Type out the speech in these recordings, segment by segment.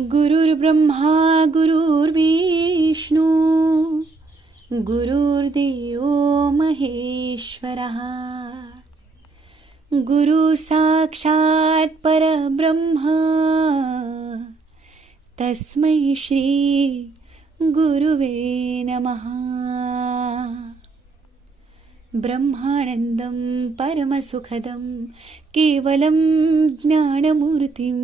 गुरुर्ब्रह्मा गुरुर्विष्णू गुरुर्देव महेश्वरः। गुरु साक्षात् परब्रह्म तस्मै श्री गुरुवे नमः। ब्रह्मानन्दं परमसुखदं केवलं ज्ञानमूर्तिं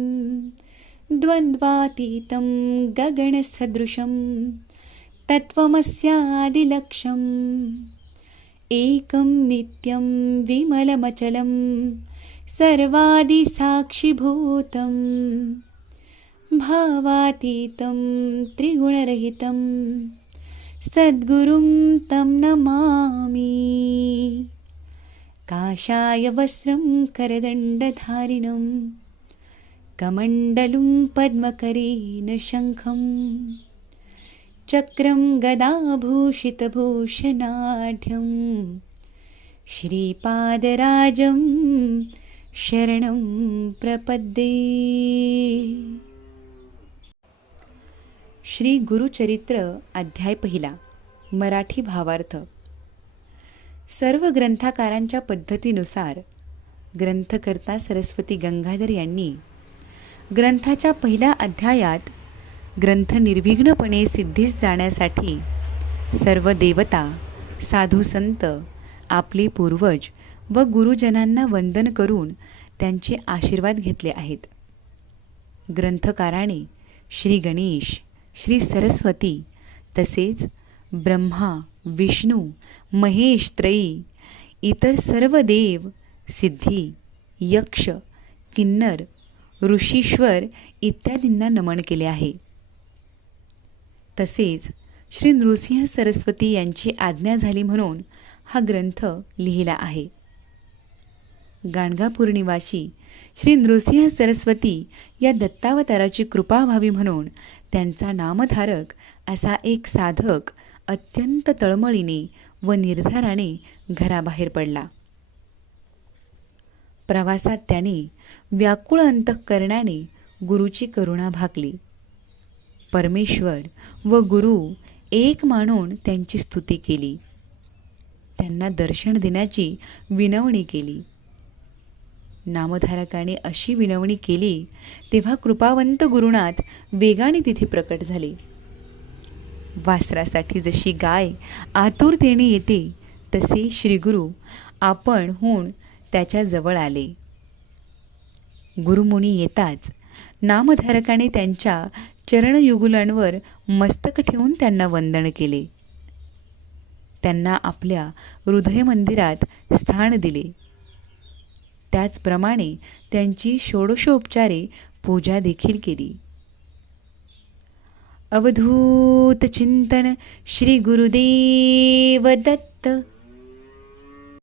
द्वन्द्वातीतं गगनसदृशं तत्त्वमस्यादिलक्ष्यम् एकं नित्यं विमलमचलं सर्वादिसाक्षिभूतं भावातीतं त्रिगुणरहितं सद्गुरुं तं नमामि। काषाय वस्त्रं करदण्डधारिणं कमण्डलुं पद्मकरेन शङ्खं चक्रं गदाभूषितभूषणाढ्यं श्रीपादराजं शरणं प्रपद्ये। श्री गुरुचरित्र अध्याय पहिला मराठी भावार्थ। सर्व ग्रंथाकारांच्या पद्धतीनुसार ग्रंथकर्ता सरस्वती गंगाधर यांनी ग्रंथाच्या पहिल्या अध्यायात ग्रंथ निर्विघ्नपणे सिद्धीस जाण्यासाठी सर्व देवता साधू संत आपले पूर्वज व गुरुजनांना वंदन करून त्यांचे आशीर्वाद घेतले आहेत. ग्रंथकाराने श्री गणेश श्री सरस्वती तसेच ब्रह्मा विष्णू महेश त्रयी इतर सर्व देव सिद्धी यक्ष किन्नर ऋषीश्वर इत्यादींना नमन केले आहे. तसेच श्री नृसिंह सरस्वती यांची आज्ञा झाली म्हणून हा ग्रंथ लिहिला आहे. गाणगा निवासी श्री नृसिंह सरस्वती या दत्तावताराची कृपा व्हावी म्हणून त्यांचा नामधारक असा एक साधक अत्यंत तळमळीने व निर्धाराने घराबाहेर पडला. प्रवासात त्याने व्याकुळ अंतःकरणाने गुरुची करुणा भागली. परमेश्वर व गुरु एक मानून त्यांची स्तुती केली. त्यांना दर्शन देण्याची विनवणी केली. नामधारकाने अशी विनवणी केली तेव्हा कृपावंत गुरुनाथ वेगाने तिथे प्रकट झाले. वासरासाठी जशी गाय आतुरतेने येते तसे श्रीगुरु आपण त्याच्याजवळ आले. गुरुमुनी येताच नामधारकाने त्यांच्या चरणयुगुलांवर मस्तक ठेवून त्यांना वंदन केले. त्यांना आपल्या हृदय मंदिरात स्थान दिले. त्याचप्रमाणे त्यांची षोडशोपचारे पूजा देखील केली. अवधूत चिंतन श्री गुरुदेव दत्त